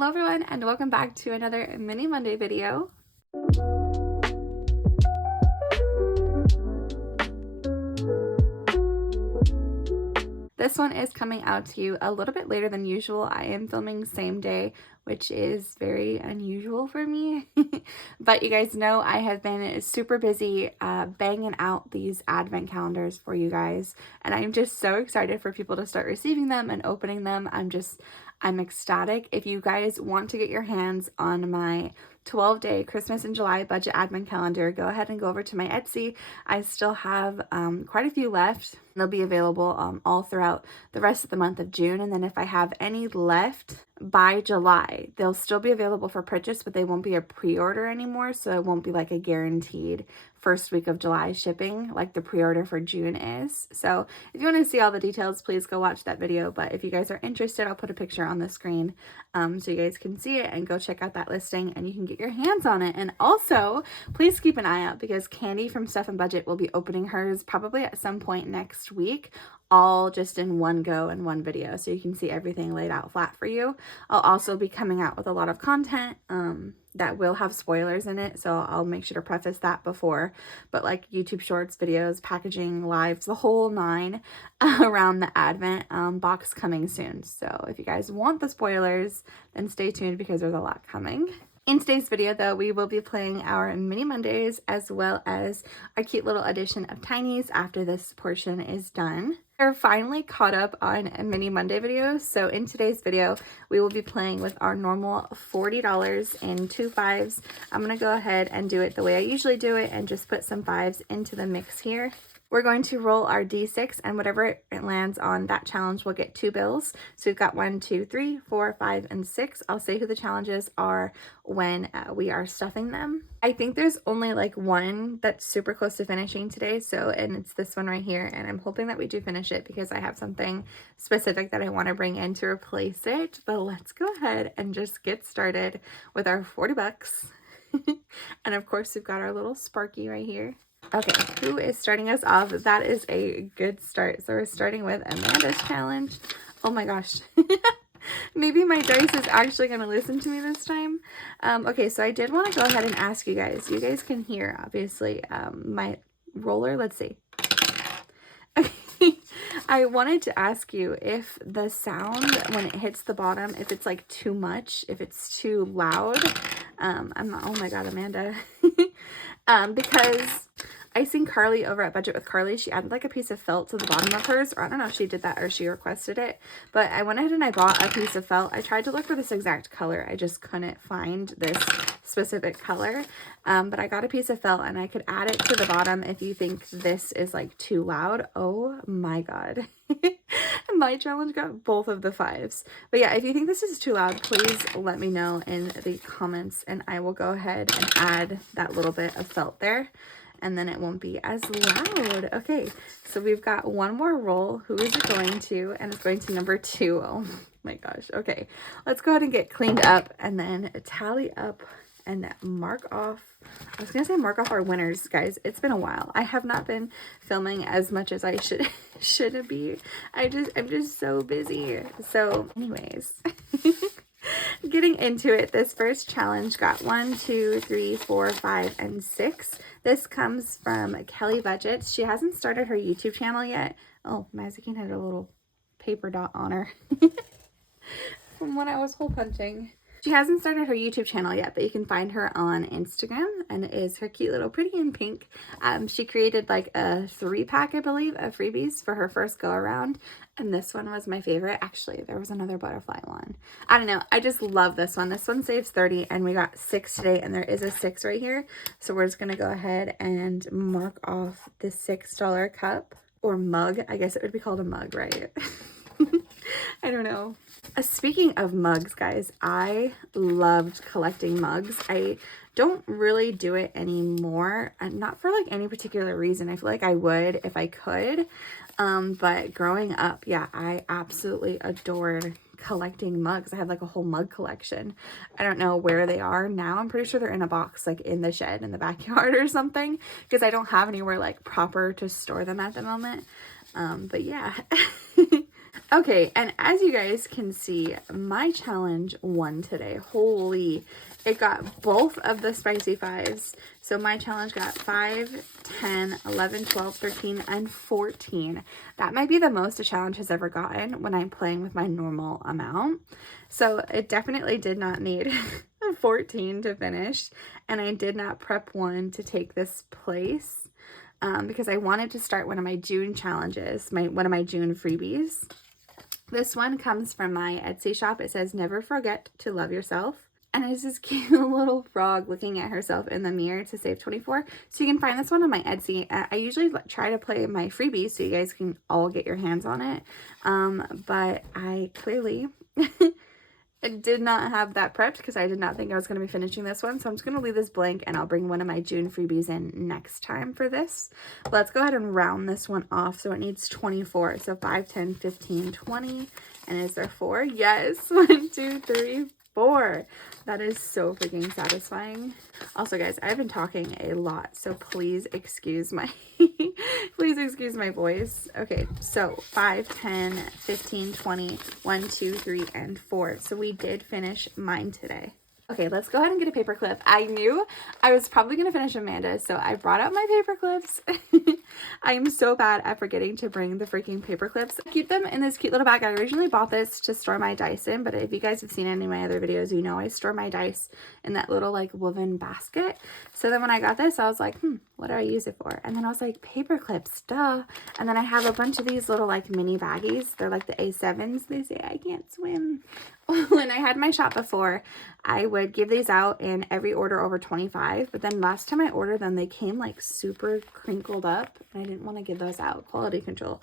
Hello everyone and welcome back to another mini Monday video. This one is coming out to you a little bit later than usual. I am filming same day, which is very unusual for me. But you guys know I have been super busy banging out these advent calendars for you guys. And I'm just so excited for people to start receiving them and opening them. I'm ecstatic. If you guys want to get your hands on my 12-day Christmas in July budget advent calendar, go ahead and go over to my Etsy. I still have quite a few left. They'll be available all throughout the rest of the month of June. And then if I have any left by July, they'll still be available for purchase, but they won't be a pre-order anymore. So it won't be like a guaranteed first week of July shipping like the pre-order for June is. So if you want to see all the details, please go watch that video. But if you guys are interested, I'll put a picture on the screen so you guys can see it and go check out that listing and you can get your hands on it. And also, please keep an eye out because Candy from Stuff and Budget will be opening hers probably at some point next week, all just in one go in one video, so you can see everything laid out flat for you. I'll also be coming out with a lot of content that will have spoilers in it, so I'll make sure to preface that before, but like YouTube shorts, videos, packaging, lives, the whole nine around the advent box coming soon. So if you guys want the spoilers, then stay tuned because there's a lot coming. In today's video, though, we will be playing our mini Mondays as well as our cute little edition of Tinies after this portion is done. We're finally caught up on mini Monday videos, so in today's video, we will be playing with our normal $40 in 2 5s. I'm going to go ahead and do it the way I usually do it and just put some 5s into the mix here. We're going to roll our D6 and whatever it lands on that challenge will get 2 bills. So we've got 1, 2, 3, 4, 5, and 6. I'll say who the challenges are when we are stuffing them. I think there's only like one that's super close to finishing today. And it's this one right here. And I'm hoping that we do finish it because I have something specific that I want to bring in to replace it. But let's go ahead and just get started with our 40 bucks. And of course, we've got our little Sparky right here. Okay, who is starting us off? That is a good start. So we're starting with Amanda's challenge. Oh my gosh. Maybe my dice is actually going to listen to me this time. Okay, so I did want to go ahead and ask you guys. You guys can hear, obviously, my roller. Let's see. Okay. I wanted to ask you if the sound when it hits the bottom, if it's like too much, if it's too loud. Oh my God, Amanda. Because I seen Carly over at Budget with Carly. She added like a piece of felt to the bottom of hers, or I don't know if she did that or she requested it, but I went ahead and I bought a piece of felt. I tried to look for this exact color. I just couldn't find this specific color, but I got a piece of felt and I could add it to the bottom if you think this is like too loud. Oh my God. My challenge got both of the 5s. But yeah, if you think this is too loud, please let me know in the comments and I will go ahead and add that little bit of felt there. And then it won't be as loud. Okay, so we've got one more roll. Who is it going to? And it's going to number 2. Oh my gosh. Okay, let's go ahead and get cleaned up and then tally up and mark off. I was going to say mark off our winners, guys. It's been a while. I have not been filming as much as I should be. I'm just so busy. So anyways, getting into it, this first challenge got 1, 2, 3, 4, 5, and 6. This comes from Kelly Budgets. She hasn't started her YouTube channel yet. Oh, Mazikeen had a little paper dot on her from when I was hole punching. She hasn't started her YouTube channel yet, but you can find her on Instagram, and it is her cute little Pretty in Pink. She created like a 3-pack, I believe, of freebies for her first go around, and this one was my favorite. Actually, there was another butterfly one. I don't know. I just love this one. This one saves 30, and we got 6 today, and there is a 6 right here. So we're just going to go ahead and mark off the $6 cup or mug. I guess it would be called a mug, right? I don't know. Speaking of mugs, guys, I loved collecting mugs. I don't really do it anymore, not for like any particular reason. I feel like I would if I could, but growing up, yeah, I absolutely adored collecting mugs. I had like a whole mug collection. I don't know where they are now. I'm pretty sure they're in a box like in the shed in the backyard or something because I don't have anywhere like proper to store them at the moment. But yeah. Okay, and as you guys can see, my challenge won today. Holy, it got both of the spicy fives. So my challenge got 5, 10, 11, 12, 13, and 14. That might be the most a challenge has ever gotten when I'm playing with my normal amount. So it definitely did not need 14 to finish. And I did not prep one to take this place because I wanted to start one of my June challenges, one of my June freebies. This one comes from my Etsy shop. It says, never forget to love yourself. And it's this cute little frog looking at herself in the mirror to save 24. So you can find this one on my Etsy. I usually try to play my freebies so you guys can all get your hands on it. But I clearly did not have that prepped because I did not think I was going to be finishing this one. So I'm just going to leave this blank and I'll bring one of my June freebies in next time for this. But let's go ahead and round this one off. So it needs 24. So 5, 10, 15, 20. And is there 4? Yes. 1, 2, 3, 4. That is so freaking satisfying. Also, guys, I've been talking a lot, so please excuse my please excuse my voice. Okay, so 5, 10, 15, 20, 1, 2, 3, and 4. So we did finish mine today. Okay, let's go ahead and get a paper clip. I knew I was probably going to finish Amanda's, so I brought out my paper clips. I am so bad at forgetting to bring the freaking paper clips. I keep them in this cute little bag. I originally bought this to store my dice in, but if you guys have seen any of my other videos, you know I store my dice in that little like woven basket. So then when I got this, I was like, what do I use it for? And then I was like, paper clips, duh. And then I have a bunch of these little like mini baggies. They're like the A7s. They say I can't swim. When I had my shop before, I would give these out in every order over 25, but then last time I ordered them, they came like super crinkled up, and I didn't want to give those out. Quality control.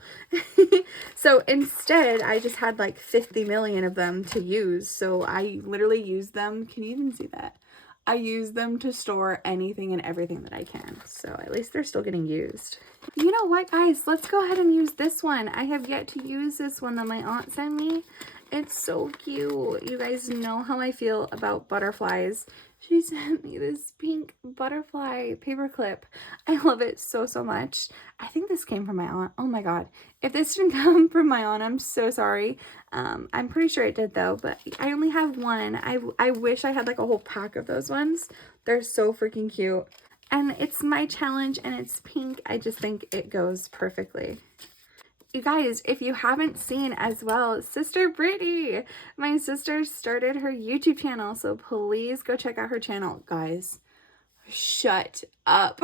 So instead, I just had like 50 million of them to use, so I literally used them. Can you even see that? I use them to store anything and everything that I can, so at least they're still getting used. You know what, guys? Let's go ahead and use this one. I have yet to use this one that my aunt sent me. It's so cute. You guys know how I feel about butterflies. She sent me this pink butterfly paperclip. I love it so, so much. I think this came from my aunt. Oh my god. If this didn't come from my aunt, I'm so sorry. I'm pretty sure it did though, but I only have one. I wish I had like a whole pack of those ones. They're so freaking cute. And it's my challenge and it's pink. I just think it goes perfectly. You guys, if you haven't seen as well, Sister Brittany, my sister started her YouTube channel, so please go check out her channel. Guys, shut up.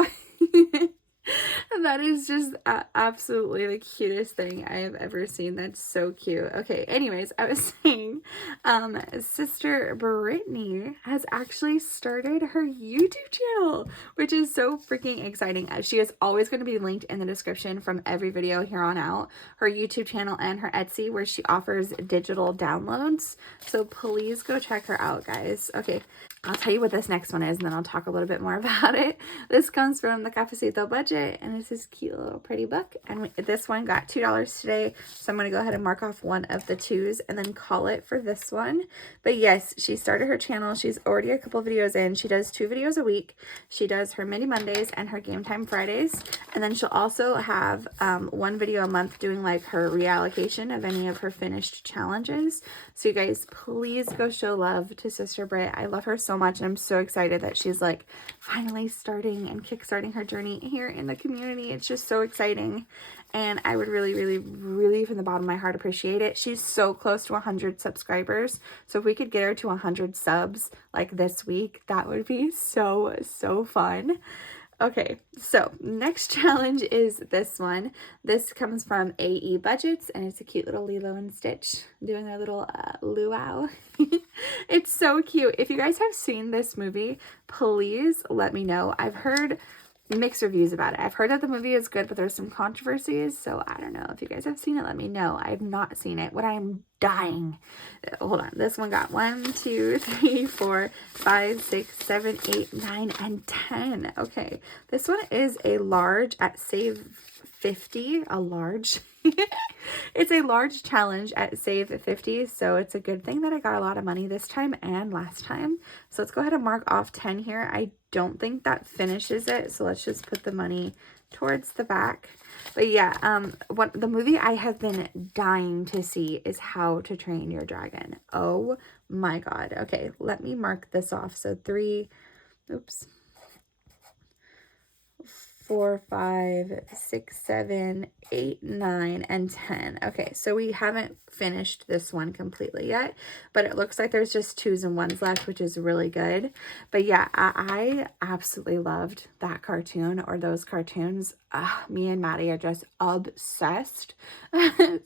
That is just absolutely the cutest thing I have ever seen. That's so cute. Okay, anyways, I was saying, Sister Brittany has actually started her YouTube channel, which is so freaking exciting. She is always going to be linked in the description from every video here on out, her YouTube channel and her Etsy, where she offers digital downloads. So please go check her out, guys. Okay, I'll tell you what this next one is, and then I'll talk a little bit more about it. This comes from the Cafecito budget, and it's this cute little pretty book. And this one got $2 today, so I'm going to go ahead and mark off one of the 2s and then call it for this one. But yes, she started her channel. She's already a couple videos in. She does 2 videos a week. She does her Mini Mondays and her Game Time Fridays. And then she'll also have 1 video a month doing like her reallocation of any of her finished challenges. So you guys, please go show love to Sister Brit. I love her so much, and I'm so excited that she's like finally starting and kickstarting her journey here in the community. It's just so exciting, and I would really, really, really from the bottom of my heart appreciate it. She's so close to 100 subscribers, so if we could get her to 100 subs like this week, that would be so, so fun. Okay, so next challenge is this one. This comes from AE Budgets, and it's a cute little Lilo and Stitch doing their little luau. It's so cute. If you guys have seen this movie, please let me know. I've heard mixed reviews about it. I've heard that the movie is good, but there's some controversies, so I don't know. If you guys have seen it, let me know. I have not seen it. What I am dying. Hold on. This one got 1, 2, 3, 4, 5, 6, 7, 8, 9, and 10. Okay. This one is a large at Save 50, a large. It's a large challenge at Save 50, so it's a good thing that I got a lot of money this time and last time. So let's go ahead and mark off 10 here. I don't think that finishes it, so let's just put the money towards the back. But yeah, the movie I have been dying to see is How to Train Your Dragon. Oh my god. Okay, let me mark this off. So 3, oops, 4, 5, 6, 7, 8, 9, and 10. Okay, so we haven't finished this one completely yet, but it looks like there's just 2s and 1s left, which is really good. But yeah, I absolutely loved that cartoon, or those cartoons. Me and Maddie are just obsessed.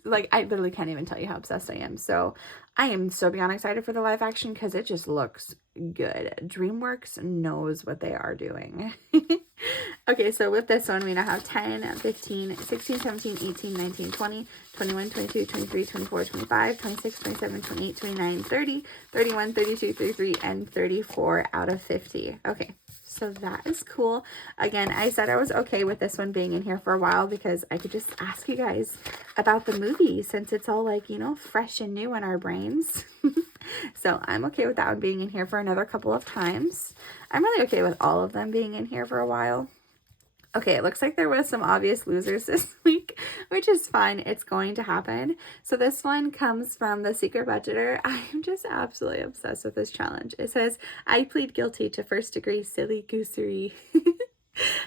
Like, I literally can't even tell you how obsessed I am. So I am so beyond excited for the live action because it just looks good. DreamWorks knows what they are doing. Okay, so with this one, we now have 10, 15, 16, 17, 18, 19, 20, 21, 22, 23, 24, 25, 26, 27, 28, 29, 30, 31, 32, 33, and 34 out of 50. Okay, so that is cool. Again, I said I was okay with this one being in here for a while because I could just ask you guys about the movie since it's all like, you know, fresh and new in our brains. So I'm okay with that one being in here for another couple of times. I'm really okay with all of them being in here for a while. Okay, it looks like there was some obvious losers this week, which is fine. It's going to happen. So this one comes from The Secret Budgeter. I'm just absolutely obsessed with this challenge. It says, I plead guilty to first-degree silly goosery.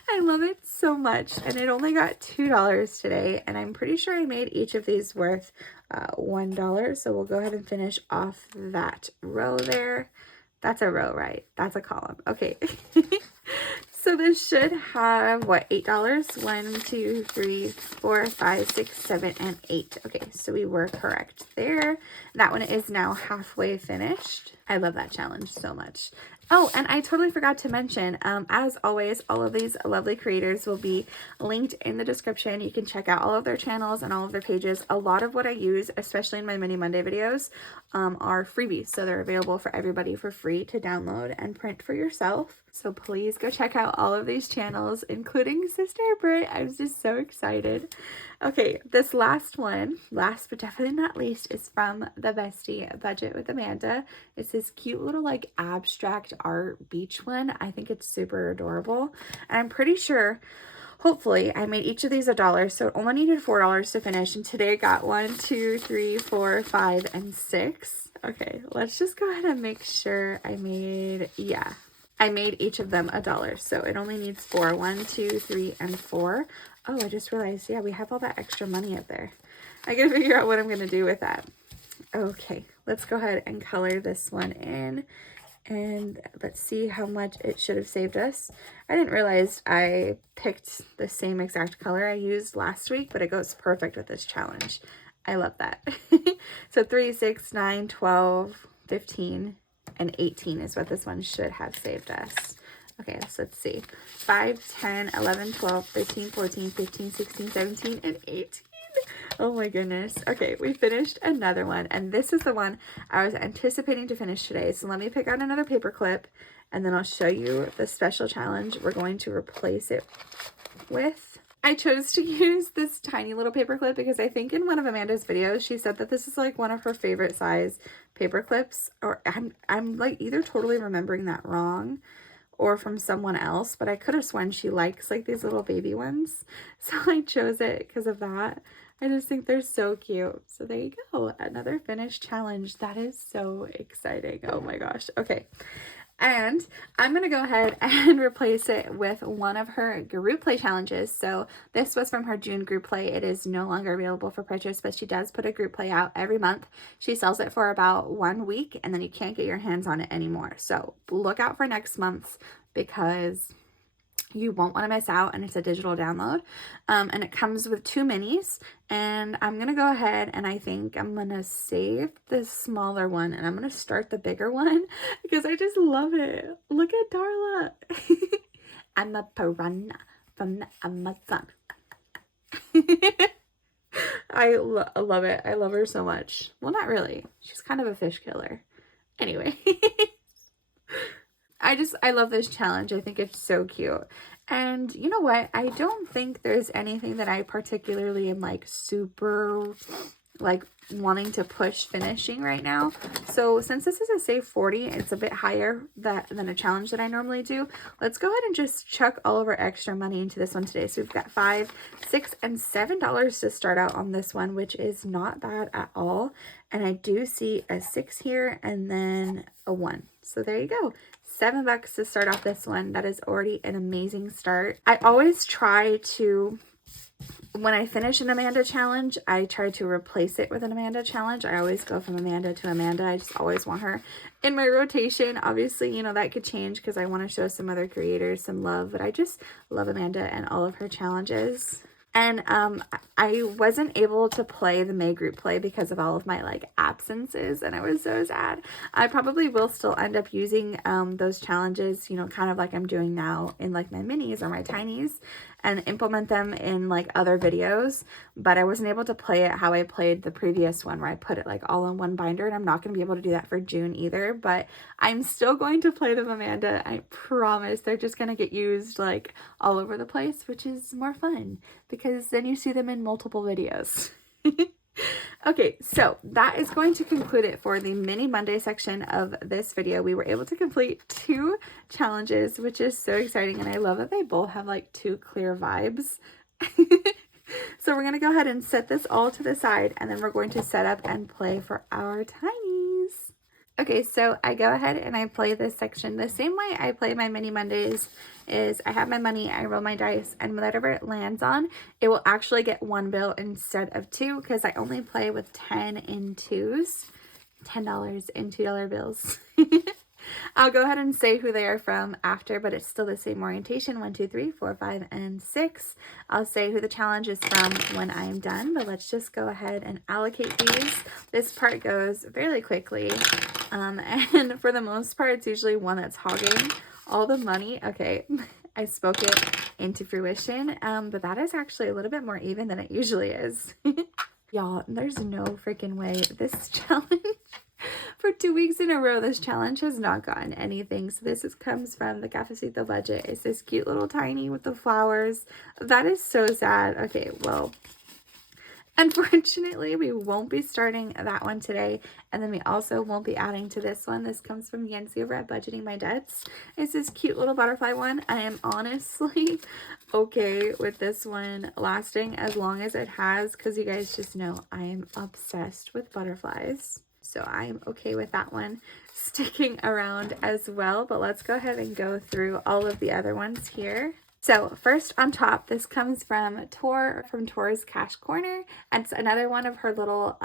I love it so much, and it only got $2 today, and I'm pretty sure I made each of these worth $1, so we'll go ahead and finish off that row there. That's a row, right? That's a column. Okay. So this should have, what, $8? 1, 2, 3, 4, 5, 6, 7, and 8. Okay, so we were correct there. That one is now halfway finished. I love that challenge so much. Oh, and I totally forgot to mention, as always, all of these lovely creators will be linked in the description. You can check out all of their channels and all of their pages. A lot of what I use, especially in my Mini Monday videos, are freebies. So they're available for everybody for free to download and print for yourself. So please go check out all of these channels, including Sister Brit. I'm just so excited. Okay, this last one, last but definitely not least, is from the Bestie Budget with Amanda. It's this cute little like abstract art beach one. I think it's super adorable. And I'm pretty sure, hopefully, I made each of these $1, so it only needed $4 to finish. And today I got 1, 2, 3, 4, 5, and 6. Okay, let's just go ahead and make sure I made, yeah. I made each of them $1, so it only needs 4. 1, 2, 3, and 4. Oh, I just realized, yeah, we have all that extra money up there. I gotta figure out what I'm gonna do with that. Okay, let's go ahead and color this one in, and let's see how much it should have saved us. I didn't realize I picked the same exact color I used last week, but it goes perfect with this challenge. I love that. So 3, 6, 9, 12, 15, and 18 is what this one should have saved us. Okay, so let's see. 5, 10, 11, 12, 13, 14, 15, 16, 17, and 18. Oh my goodness. Okay, we finished another one, and this is the one I was anticipating to finish today. So let me pick out another paper clip, and then I'll show you the special challenge we're going to replace it with. I chose to use this tiny little paper clip because I think in one of Amanda's videos she said that this is like one of her favorite size paper clips, or I'm like either totally remembering that wrong or from someone else, but I could have sworn she likes like these little baby ones, so I chose it because of that. I just think they're so cute. So there you go, another finished challenge. That is so exciting. Oh my gosh. Okay. And I'm going to go ahead and replace it with one of her group play challenges. So this was from her June group play. It is no longer available for purchase, but she does put a group play out every month. She sells it for about 1 week, and then you can't get your hands on it anymore. So look out for next month's because you won't want to miss out, and it's a digital download. And it comes with 2 minis, and I'm going to go ahead and I think I'm going to save the smaller one, and I'm going to start the bigger one because I just love it. Look at Darla. I'm a piranha from the Amazon. I love it. I love her so much. Well, not really. She's kind of a fish killer. Anyway. I love this challenge. I think it's so cute. And you know what? I don't think there's anything that I particularly am like super like wanting to push finishing right now. So since this is a save 40, it's a bit higher than a challenge that I normally do. Let's go ahead and just chuck all of our extra money into this one today. So we've got $5, $6, and $7 to start out on this one, which is not bad at all. And I do see a 6 here and then a 1. So there you go. $7 to start off this one. That is already an amazing start. I always try to, when I finish an Amanda challenge, I try to replace it with an Amanda challenge. I always go from Amanda to Amanda. I just always want her in my rotation. Obviously, you know, that could change because I want to show some other creators some love, but I just love Amanda and all of her challenges. And I wasn't able to play the May group play because of all of my like absences, and I was so sad. I probably will still end up using those challenges, you know, kind of like I'm doing now in like my minis or my tinies, and implement them in like other videos, but I wasn't able to play it how I played the previous one where I put it like all in one binder, and I'm not going to be able to do that for June either, but I'm still going to play them, Amanda. I promise. They're just going to get used like all over the place, which is more fun because then you see them in multiple videos. Okay, so that is going to conclude it for the mini Monday section of this video. We were able to complete 2 challenges, which is so exciting, and I love that they both have like 2 clear vibes. So we're going to go ahead and set this all to the side, and then we're going to set up and play for our tinies. Okay, so I go ahead and I play this section the same way I play my mini Mondays. Is I have my money, I roll my dice, and whatever it lands on, it will actually get 1 bill instead of 2 because I only play with 10 in 2s, $10 in $2 bills. I'll go ahead and say who they are from after, but it's still the same orientation, 1, 2, 3, 4, 5, and 6. I'll say who the challenge is from when I'm done, but let's just go ahead and allocate these. This part goes fairly quickly, and for the most part, it's usually one that's hogging all the money. Okay, I spoke it into fruition, but that is actually a little bit more even than it usually is. Y'all, there's no freaking way this challenge, for 2 weeks in a row, this challenge has not gotten anything. So this comes from the Cafecito budget. It's this cute little tiny with the flowers. That is so sad. Okay, well, unfortunately, we won't be starting that one today. And then we also won't be adding to this one. This comes from Yancy over at Budgeting My Debts. It's this cute little butterfly one. I am honestly okay with this one lasting as long as it has, because you guys just know I am obsessed with butterflies. So I'm okay with that one sticking around as well. But let's go ahead and go through all of the other ones here. So first on top, this comes from Tor's Cash Corner. And it's another one of her little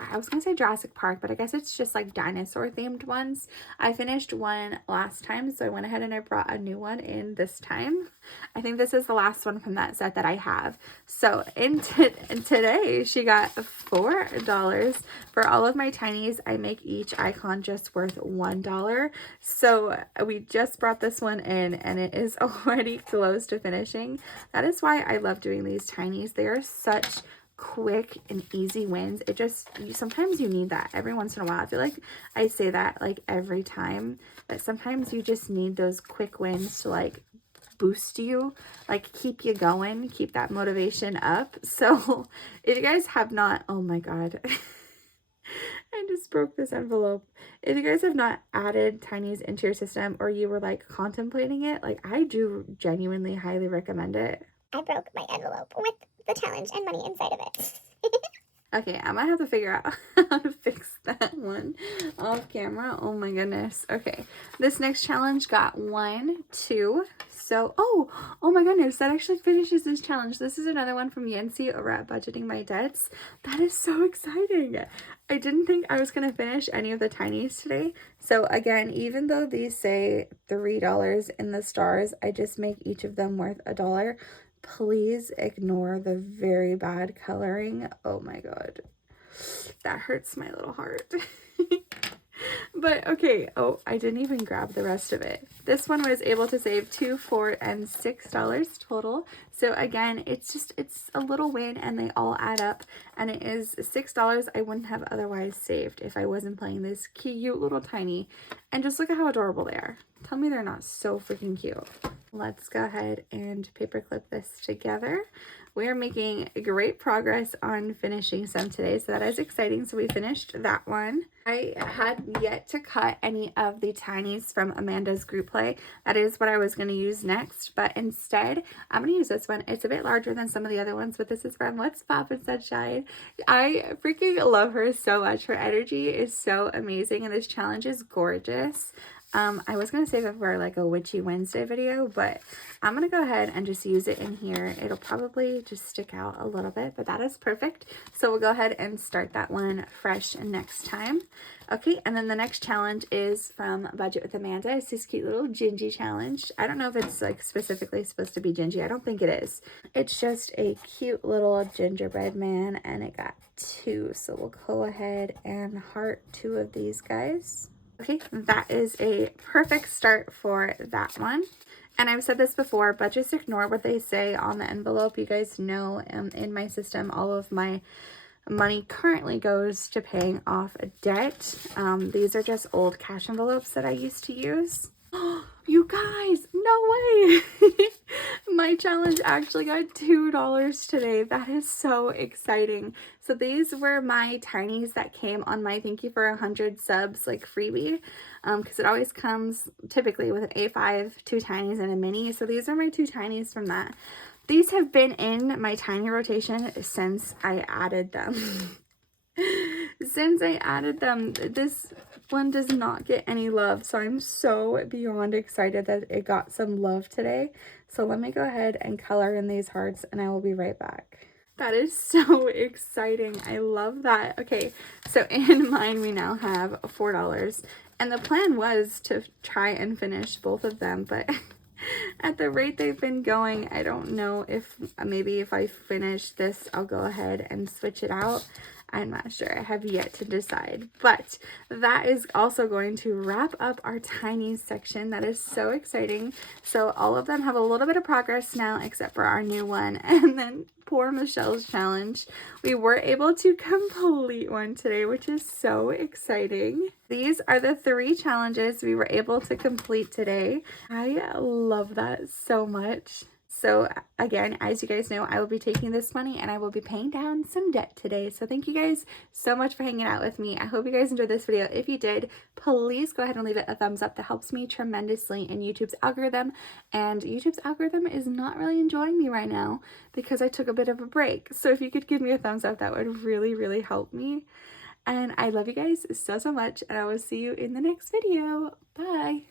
I was gonna say Jurassic Park, but I guess it's just like dinosaur themed ones. I finished one last time, so I went ahead and I brought a new one in this time. I think this is the last one from that set that I have. So today she got $4 for all of my tinies. I make each icon just worth $1. So we just brought this one in and it is already close to finishing. That is why I love doing these tinies. They are such quick and easy wins. It just, sometimes you need that every once in a while. I feel like I say that like every time, but sometimes you just need those quick wins to like boost you, like keep you going, keep that motivation up. So if you guys have not, oh my god, I just broke this envelope. If you guys have not added tinies into your system, or you were like contemplating it, like I do genuinely highly recommend it. I broke my envelope with the challenge and money inside of it. Okay, I might have to figure out how to fix that one off camera. Oh my goodness. Okay, this next challenge got 1, 2. So, oh my goodness, that actually finishes this challenge. This is another one from Yancy over at Budgeting My Debts. That is so exciting. I didn't think I was going to finish any of the tinies today. So again, even though these say $3 in the stars, I just make each of them worth $1. Please ignore the very bad coloring. Oh my god, that hurts my little heart. But okay, oh, I didn't even grab the rest of it. This one was able to save $2, $4, and $6 total. So again, it's a little win and they all add up, and it is $6 I wouldn't have otherwise saved if I wasn't playing this cute little tiny. And just look at how adorable they are. Tell me they're not so freaking cute. Let's go ahead and paperclip this together. We are making great progress on finishing some today, so that is exciting. So we finished that one. I had yet to cut any of the tinies from Amanda's group play. That is what I was going to use next, but instead I'm going to use this one. It's a bit larger than some of the other ones, but this is from What's Poppin' Sunshine. I freaking love her so much. Her energy is so amazing, and this challenge is gorgeous. I was going to save it for like a Witchy Wednesday video, but I'm going to go ahead and just use it in here. It'll probably just stick out a little bit, but that is perfect. So we'll go ahead and start that one fresh next time. Okay, and then the next challenge is from Budget with Amanda. It's this cute little Gingy challenge. I don't know if it's like specifically supposed to be Gingy. I don't think it is. It's just a cute little gingerbread man, and it got 2. So we'll go ahead and heart 2 of these guys. Okay, that is a perfect start for that one. And I've said this before, but just ignore what they say on the envelope. You guys know in my system, all of my money currently goes to paying off a debt. These are just old cash envelopes that I used to use. You guys, no way. My challenge actually got $2 today. That is so exciting. So these were my tinies that came on my thank you for 100 subs like freebie, because it always comes typically with an A5, 2 tinies, and a mini. So these are my 2 tinies from that. These have been in my tiny rotation since I added them. Since I added them, this one does not get any love, so I'm so beyond excited that it got some love today. So let me go ahead and color in these hearts, and I will be right back. That is so exciting. I love that. Okay, so in mine we now have $4, and the plan was to try and finish both of them, but at the rate they've been going, I don't know if maybe if I finish this, I'll go ahead and switch it out. I'm not sure. I have yet to decide. But that is also going to wrap up our tiny section. That is so exciting. So all of them have a little bit of progress now, except for our new one. And then poor Michelle's challenge. We were able to complete one today, which is so exciting. These are the 3 challenges we were able to complete today. I love that so much. So again, as you guys know, I will be taking this money and I will be paying down some debt today. So thank you guys so much for hanging out with me. I hope you guys enjoyed this video. If you did, please go ahead and leave it a thumbs up. That helps me tremendously in YouTube's algorithm. And YouTube's algorithm is not really enjoying me right now because I took a bit of a break. So if you could give me a thumbs up, that would really, really help me. And I love you guys so, so much. And I will see you in the next video. Bye.